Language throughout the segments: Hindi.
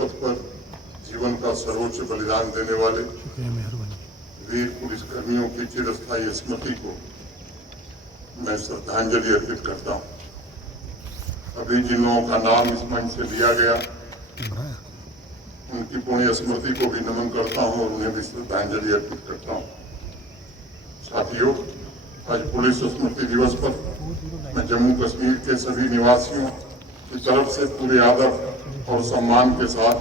पथ पर जीवन का सर्वोच्च बलिदान देने वाले वीर पुलिसकर्मियों की चिरस्थायी स्मृति को मैं श्रद्धांजलि अर्पित करता हूं। अभी जिन लोगों का नाम इस मंच से लिया गया उनकी पुण्य स्मृति को भी नमन करता हूं और उन्हें भी श्रद्धांजलि अर्पित करता हूं। साथियों, आज पुलिस स्मृति दिवस पर मैं जम्मू कश्मीर के सभी निवासियों की तरफ से पूरे आदर और सम्मान के साथ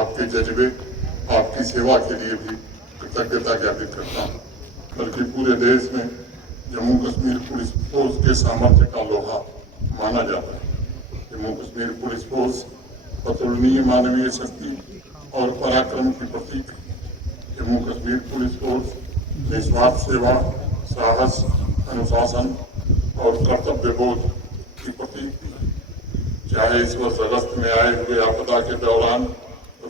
आपके जज्बे, आपकी सेवा के लिए भी कृतज्ञता ज्ञापित करता हूँ। बल्कि पूरे देश में जम्मू कश्मीर पुलिस फोर्स के सामर्थ्य का लोहा माना जाता है। जम्मू कश्मीर पुलिस फोर्स अतुलनीय मानवीय शक्ति और पराक्रम की प्रतीक है। जम्मू कश्मीर पुलिस फोर्स निस्वार्थ सेवा, साहस, अनुशासन और कर्तव्य बोध की प्रतीक भी है। चाहे इस वर्ष अगस्त में आए हुए आपदा के दौरान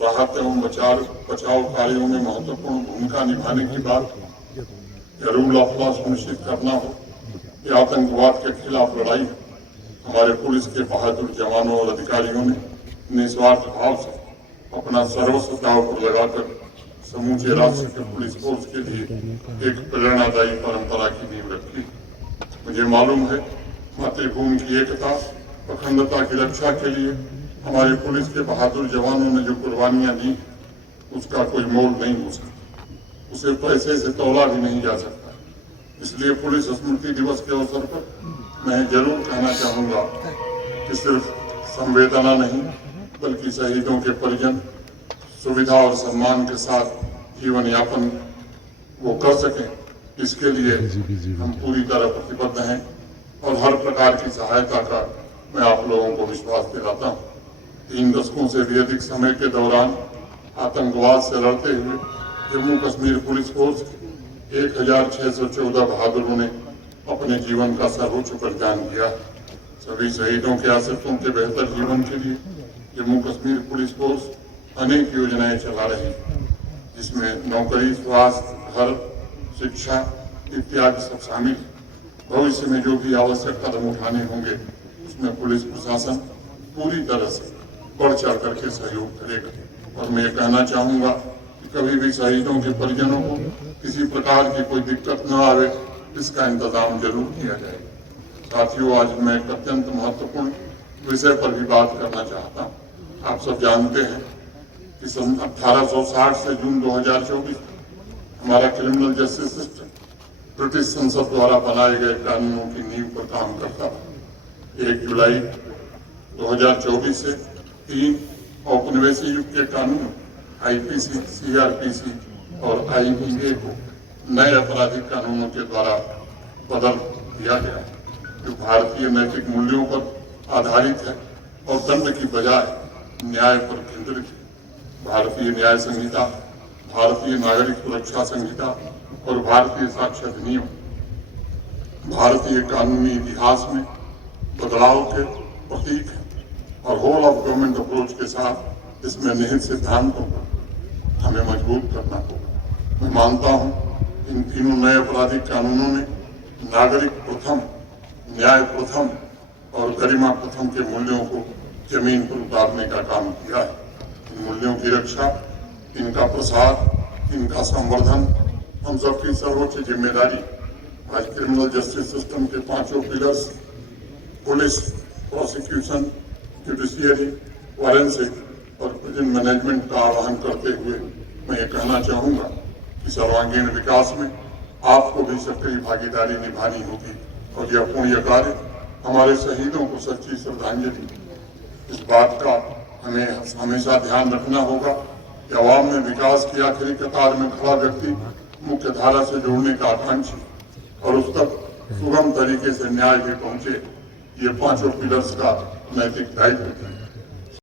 राहत एवं बचाव कार्यों में महत्वपूर्ण भूमिका निभाने की बात या रूल ऑफ लॉ सुनिश्चित करना हो या आतंकवाद के खिलाफ लड़ाई, हमारे पुलिस के बहादुर जवानों और अधिकारियों ने निस्वार्थ भाव से अपना सर्वस्व दांव पर लगाकर समूचे राष्ट्र के पुलिस फोर्स के लिए एक प्रेरणादायी परंपरा की नींव रखी। मुझे मालूम है मातृभूमि की एकता, अखंडता की रक्षा के लिए हमारे पुलिस के बहादुर जवानों ने जो कुर्बानियां दी उसका कोई मोल नहीं हो सकता, उसे पैसे से तौला भी नहीं जा सकता। इसलिए पुलिस स्मृति दिवस के अवसर पर मैं जरूर कहना चाहूँगा कि सिर्फ संवेदना नहीं बल्कि शहीदों के परिजन सुविधा और सम्मान के साथ जीवन यापन वो कर सकें, इसके लिए हम पूरी तरह प्रतिबद्ध हैं और हर प्रकार की सहायता का मैं आप लोगों को विश्वास दिलाता हूँ। 3 दशकों से भी अधिक समय के दौरान आतंकवाद से लड़ते हुए जम्मू कश्मीर पुलिस फोर्स 1614 बहादुरों ने अपने जीवन का सर्वोच्च बलिदान दिया। सभी शहीदों के आश्रितों के बेहतर जीवन के लिए जम्मू कश्मीर पुलिस फोर्स अनेक योजनाएं चला रही है, जिसमें नौकरी, स्वास्थ्य, घर, शिक्षा इत्यादि सब शामिल। भविष्य में जो भी आवश्यक कदम उठाने होंगे उसमें पुलिस प्रशासन पूरी तरह से बढ़ चढ़ करके सहयोग करेगा। और मैं ये कहना चाहूँगा कि कभी भी शहीदों के परिजनों को किसी प्रकार की कोई दिक्कत न आवे, इसका इंतजाम जरूर किया जाएगा। साथियों, आज मैं एक अत्यंत महत्वपूर्ण विषय पर भी बात करना चाहता हूँ। आप सब जानते हैं कि सन 1860 से जून 2024 हमारा क्रिमिनल जस्टिस सिस्टम ब्रिटिश संसद द्वारा बनाए गए कानूनों की नींव पर काम करता था। 1 जुलाई 2024 से 3 औपनिवेशिक युग के कानून आईपीसी, सीआरपीसी और आईपीए को नए आपराधिक कानूनों के द्वारा बदल दिया गया, जो भारतीय नैतिक मूल्यों पर आधारित है और दंड की बजाय न्याय पर केंद्रित है। भारतीय न्याय संहिता, भारतीय नागरिक सुरक्षा संहिता और भारतीय साक्ष्य अधिनियम भारतीय कानूनी इतिहास में बदलाव के प्रतीक है और होल ऑफ गवर्नमेंट अप्रोच के साथ इसमें निहित सिद्धांतों को हमें मजबूत करना होगा। मैं मानता हूं इन तीनों नए आपराधिक कानूनों ने नागरिक प्रथम, न्याय प्रथम और गरिमा प्रथम के मूल्यों को जमीन पर उतारने का काम किया है। इन मूल्यों की रक्षा, इनका प्रसार, इनका संवर्धन हम सबकी सर्वोच्च जिम्मेदारी। आज क्रिमिनल जस्टिस सिस्टम के 5 pillars police, prosecution, judiciary, forensic और प्रिजन मैनेजमेंट का आह्वान करते हुए मैं ये कहना चाहूँगा कि सर्वांगीण विकास में आपको भी सक्रिय भागीदारी निभानी होगी और यह पुण्य कार्य हमारे शहीदों को सच्ची श्रद्धांजलि। इस बात का हमें हमेशा ध्यान रखना होगा कि आवाम में विकास की आखिरी कतार में खड़ा व्यक्ति मुख्य धारा से जुड़ने का आकांक्षी और उस तक सुगम तरीके से न्याय भी पहुंचे, ये 5 पिलर्स का नैतिक दायित्व है।